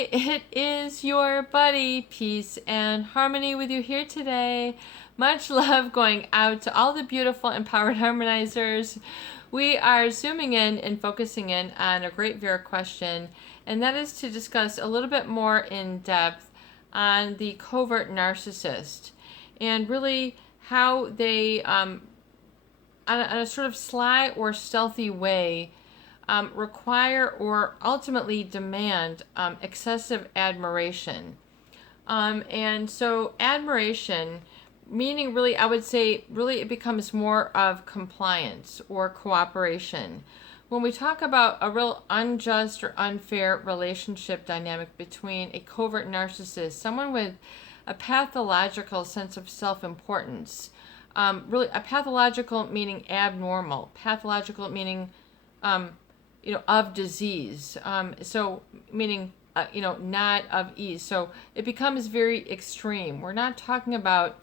Hi, it is your buddy, Peace and Harmony with you here today. Much love going out to all the beautiful empowered harmonizers. We are zooming in and focusing in on a great viewer question, and that is to discuss a little bit more in depth on the covert narcissist and really how they, on a sort of sly or stealthy way, require or ultimately demand excessive admiration. And so admiration, meaning really, I would say, really it becomes more of compliance or cooperation. When we talk about a real unjust or unfair relationship dynamic between a covert narcissist, someone with a pathological sense of self-importance, really a pathological meaning abnormal, pathological meaning of disease. So meaning, not of ease. So it becomes very extreme. We're not talking about,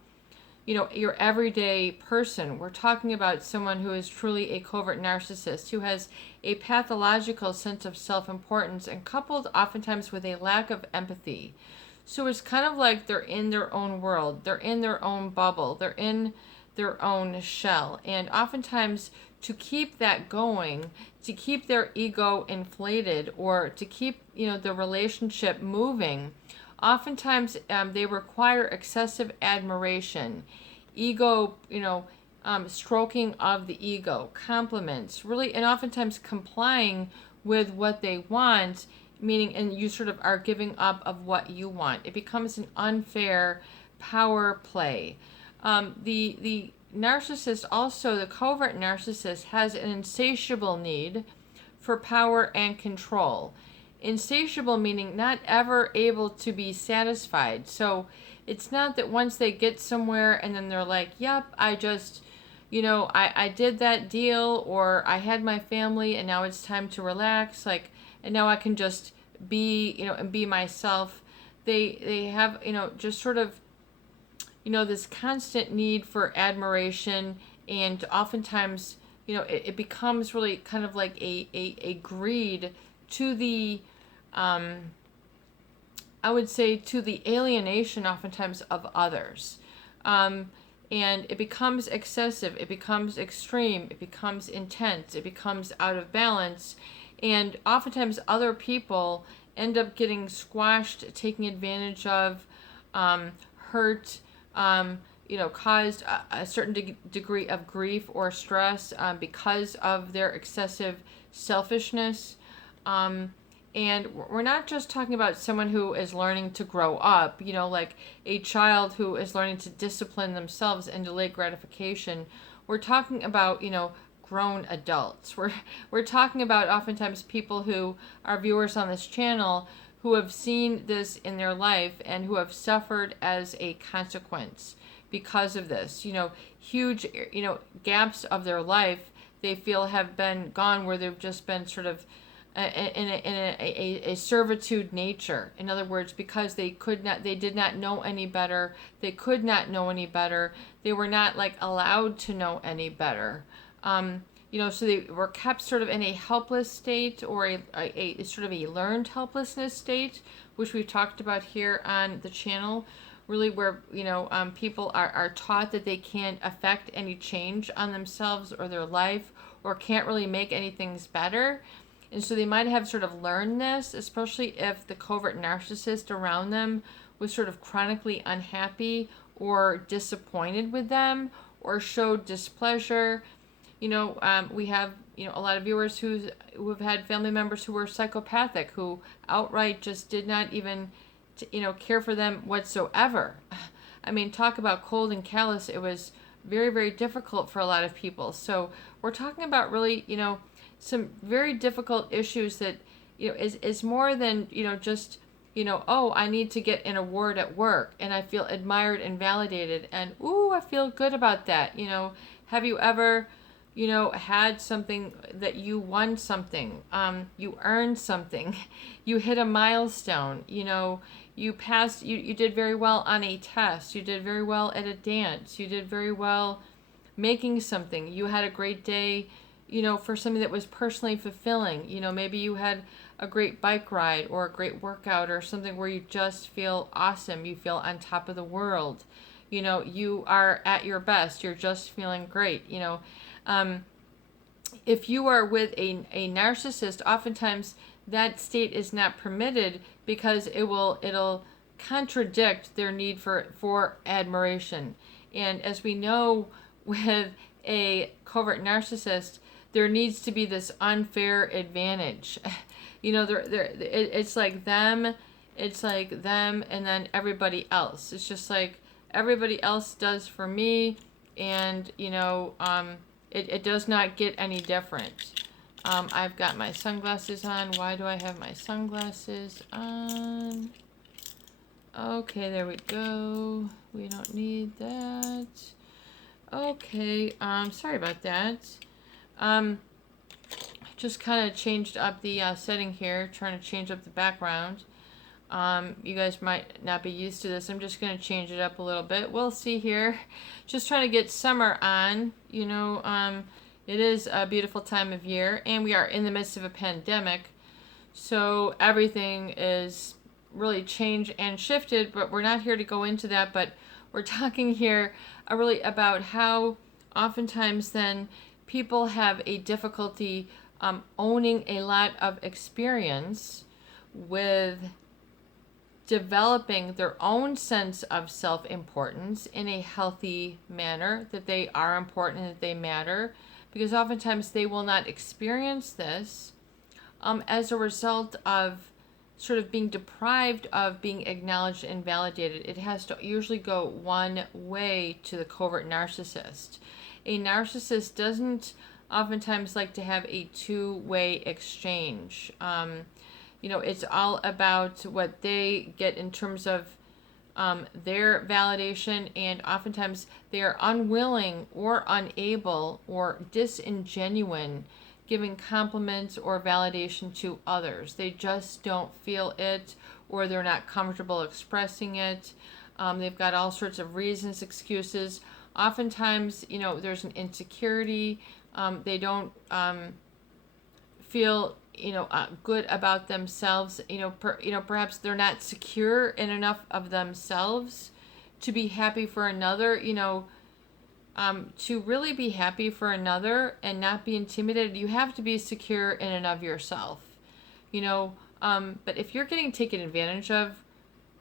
your everyday person. We're talking about someone who is truly a covert narcissist, who has a pathological sense of self-importance and coupled oftentimes with a lack of empathy. So it's kind of like they're in their own world. They're in their own bubble. They're in their own shell. And oftentimes, to keep that going, to keep their ego inflated, or to keep the relationship moving, oftentimes they require excessive admiration, ego, stroking of the ego, compliments, really, and oftentimes complying with what they want, meaning, and you sort of are giving up of what you want. It becomes an unfair power play. The narcissist, also the covert narcissist, has an insatiable need for power and control. Insatiable meaning not ever able to be satisfied. So it's not that once they get somewhere and then they're like, yep, I just, I did that deal, or I had my family and now it's time to relax, and now I can just be, and be myself. They have, just sort of, this constant need for admiration, and oftentimes, it becomes really kind of like a greed to the, I would say, to the alienation oftentimes of others. And it becomes excessive, it becomes extreme, it becomes intense, it becomes out of balance, and oftentimes other people end up getting squashed, taken advantage of, hurt, caused a certain degree of grief or stress because of their excessive selfishness. And we're not just talking about someone who is learning to grow up, like a child who is learning to discipline themselves and delay gratification. We're talking about, grown adults. We're talking about oftentimes people who are viewers on this channel who have seen this in their life and who have suffered as a consequence because of this. Huge, gaps of their life they feel have been gone, where they've just been sort of in a servitude nature. In other words, because they did not know any better, they could not know any better, they were not allowed to know any better. So they were kept sort of in a helpless state, or a sort of a learned helplessness state, which we've talked about here on the channel, really, where, people are taught that they can't affect any change on themselves or their life, or can't really make anything better. And so they might have sort of learned this, especially if the covert narcissist around them was sort of chronically unhappy or disappointed with them, or showed displeasure. We have, a lot of viewers who have had family members who were psychopathic, who outright just did not even, care for them whatsoever. I mean, talk about cold and callous. It was very, very difficult for a lot of people. So we're talking about really, some very difficult issues that, is more than, just, oh, I need to get an award at work and I feel admired and validated and, ooh, I feel good about that. Have you ever, had something that you won something, you earned something, you hit a milestone, you passed, you did very well on a test, you did very well at a dance, you did very well making something, you had a great day, for something that was personally fulfilling. Maybe you had a great bike ride or a great workout or something where you just feel awesome. You feel on top of the world. You know, you are at your best. You're just feeling great. You know, if you are with a narcissist, oftentimes that state is not permitted because it'll contradict their need for admiration. And as we know, with a covert narcissist, there needs to be this unfair advantage. You know, it's like them, and then everybody else. It's just like everybody else does for me, and you know, it does not get any different. I've got my sunglasses on. Why do I have my sunglasses on? Okay, there we go. We don't need that. Okay, sorry about that. Just kind of changed up the setting here, trying to change up the background. You guys might not be used to this. I'm just going to change it up a little bit. We'll see here. Just trying to get summer on. You know, it is a beautiful time of year, and we are in the midst of a pandemic. So everything is really changed and shifted, but we're not here to go into that. But we're talking here really about how oftentimes then people have a difficulty owning a lot of experience with developing their own sense of self-importance in a healthy manner, that they are important, that they matter, because oftentimes they will not experience this as a result of sort of being deprived of being acknowledged and validated. It has to usually go one way to the covert narcissist. A narcissist doesn't oftentimes like to have a two-way exchange. You know, it's all about what they get in terms of their validation, and oftentimes they are unwilling or unable or disingenuine giving compliments or validation to others. They just don't feel it, or they're not comfortable expressing it. They've got all sorts of reasons, excuses. Oftentimes, you know, there's an insecurity. They don't feel, you know, good about themselves. You know, perhaps they're not secure in enough of themselves to be happy for another. You know, to really be happy for another and not be intimidated, you have to be secure in and of yourself. You know, but if you're getting taken advantage of,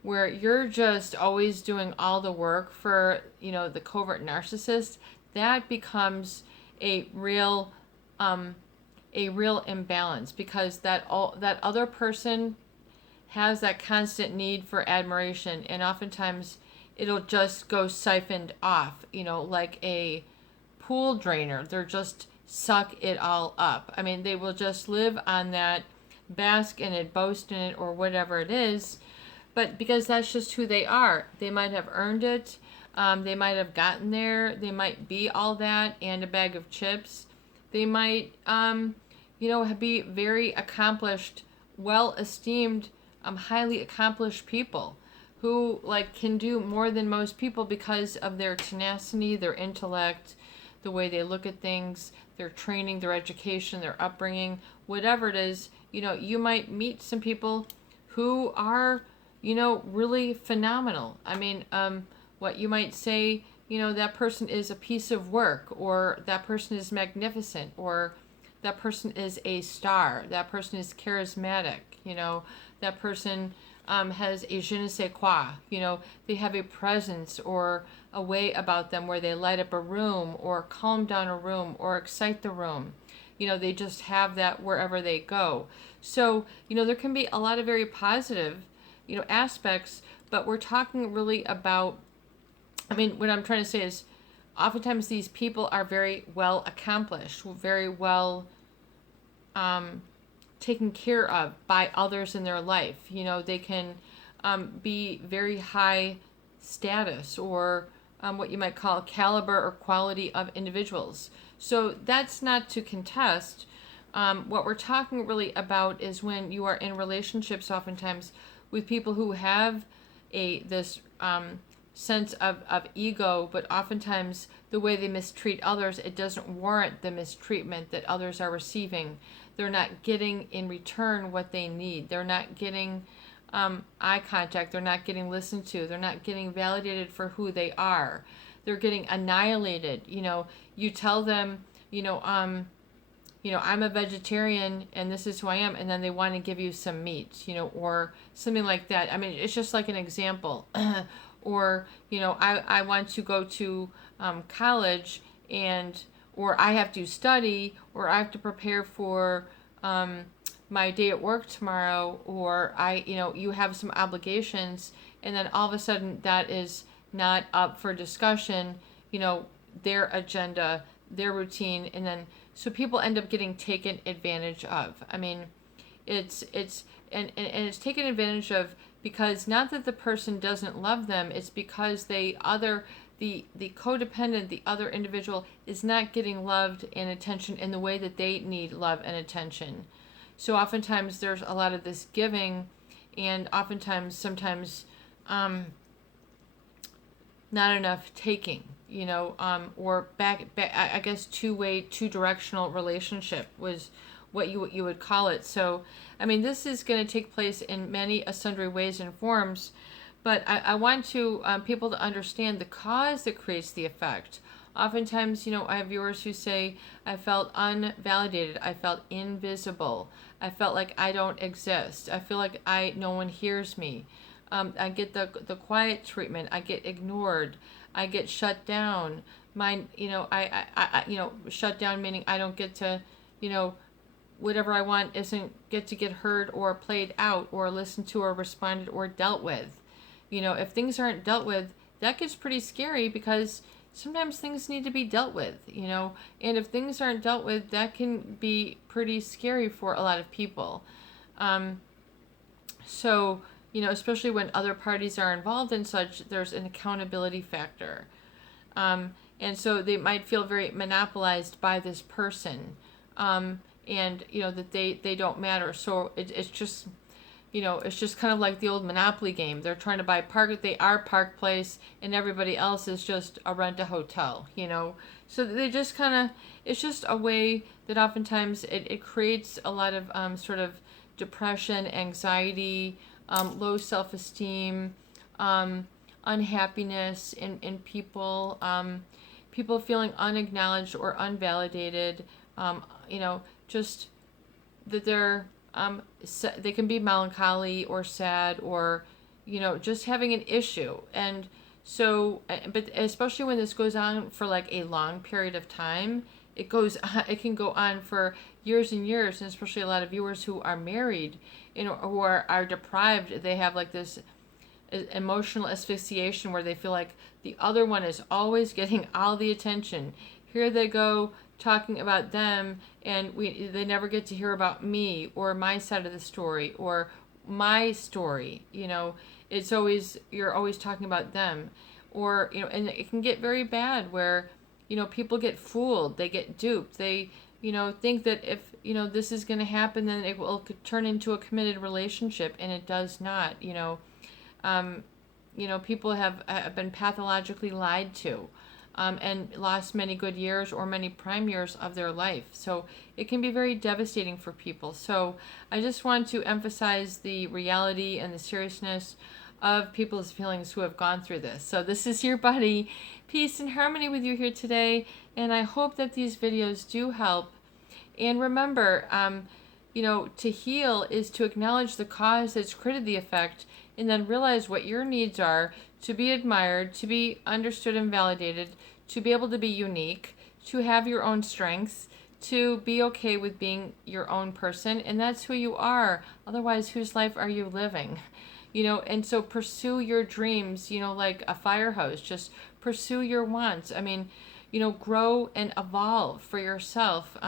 where you're just always doing all the work for, you know, the covert narcissist, that becomes a real imbalance, because that other person has that constant need for admiration, and oftentimes it'll just go siphoned off, you know, like a pool drainer. They're just suck it all up. I mean, they will just live on that, bask in it, boast in it, or whatever it is. But because that's just who they are. They might have earned it. They might have gotten there. They might be all that and a bag of chips. They might, you know, be very accomplished, well-esteemed, highly accomplished people who like can do more than most people because of their tenacity, their intellect, the way they look at things, their training, their education, their upbringing, whatever it is. You know, you might meet some people who are, you know, really phenomenal. I mean, what you might say, you know, that person is a piece of work, or that person is magnificent, or that person is a star, that person is charismatic, you know, that person has a je ne sais quoi, you know, they have a presence or a way about them where they light up a room or calm down a room or excite the room. You know, they just have that wherever they go. So, you know, there can be a lot of very positive, you know, aspects, but we're talking really about, I mean, what I'm trying to say is oftentimes these people are very well accomplished, very well taken care of by others in their life. You know, they can be very high status, or what you might call caliber or quality of individuals. So that's not to contest. What we're talking really about is when you are in relationships oftentimes with people who have this sense of ego, but oftentimes the way they mistreat others, it doesn't warrant the mistreatment that others are receiving. They're not getting in return what they need. They're not getting eye contact. They're not getting listened to. They're not getting validated for who they are. They're getting annihilated. You tell them, I'm a vegetarian and this is who I am, and then they want to give you some meat, or something like that. I mean, it's just like an example. Or, I want to go to college, or I have to study, or I have to prepare for my day at work tomorrow, or you have some obligations, and then all of a sudden that is not up for discussion, their agenda, their routine, and then so people end up getting taken advantage of. I mean, it's taken advantage of because not that the person doesn't love them, it's because the codependent, the other individual is not getting loved and attention in the way that they need love and attention. So oftentimes there's a lot of this giving, and sometimes not enough taking, or back, I guess two-directional relationship was what you would call it. So, I mean, this is going to take place in many sundry ways and forms, but I want people to understand the cause that creates the effect. Oftentimes, I have viewers who say, I felt unvalidated, I felt invisible, I felt like I don't exist, I feel like no one hears me. I get the quiet treatment, I get ignored, I get shut down. Shut down meaning I don't get to, whatever I want isn't get heard or played out or listened to or responded or dealt with. If things aren't dealt with, that gets pretty scary because sometimes things need to be dealt with, and if things aren't dealt with, that can be pretty scary for a lot of people. So, especially when other parties are involved in such, there's an accountability factor. And so they might feel very monopolized by this person. And that they don't matter. So it's just kind of like the old Monopoly game. They're trying to buy Park Place, and everybody else is just a rent-a-hotel. So they just it's just a way that oftentimes it creates a lot of sort of depression, anxiety, low self-esteem, unhappiness in people, people feeling unacknowledged or unvalidated. Just that they can be melancholy or sad or, just having an issue. And so, but especially when this goes on for like a long period of time, it can go on for years and years, and especially a lot of viewers who are married, who are deprived, they have like this emotional asphyxiation where they feel like the other one is always getting all the attention. Here they go talking about them, and they never get to hear about me or my side of the story or my story. It's always, you're always talking about them, or and it can get very bad where people get fooled, they get duped, they think that if this is going to happen, then it will turn into a committed relationship, and it does not. People have been pathologically lied to. And lost many good years or many prime years of their life. So it can be very devastating for people. So I just want to emphasize the reality and the seriousness of people's feelings who have gone through this. So this is your buddy, peace and harmony with you here today, and I hope that these videos do help. And remember, to heal is to acknowledge the cause that's created the effect, and then realize what your needs are to be admired, to be understood and validated, to be able to be unique, to have your own strengths, to be okay with being your own person, and that's who you are. Otherwise, whose life are you living? And so pursue your dreams, like a fire hose. Just pursue your wants. I mean, grow and evolve for yourself.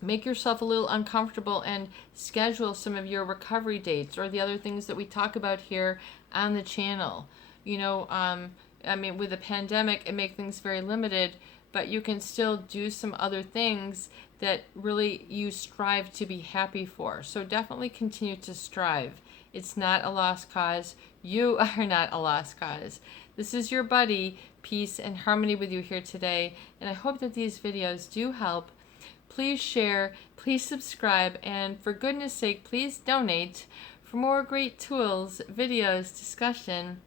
Make yourself a little uncomfortable and schedule some of your recovery dates or the other things that we talk about here on the channel. With the pandemic, it makes things very limited, but you can still do some other things that really you strive to be happy for. So definitely continue to strive. It's not a lost cause. You are not a lost cause. This is your buddy, Peace and Harmony, with you here today, and I hope that these videos do help. Please share, please subscribe, and for goodness sake, please donate for more great tools, videos, discussion,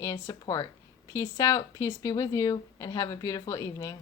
and support. Peace out, peace be with you, and have a beautiful evening.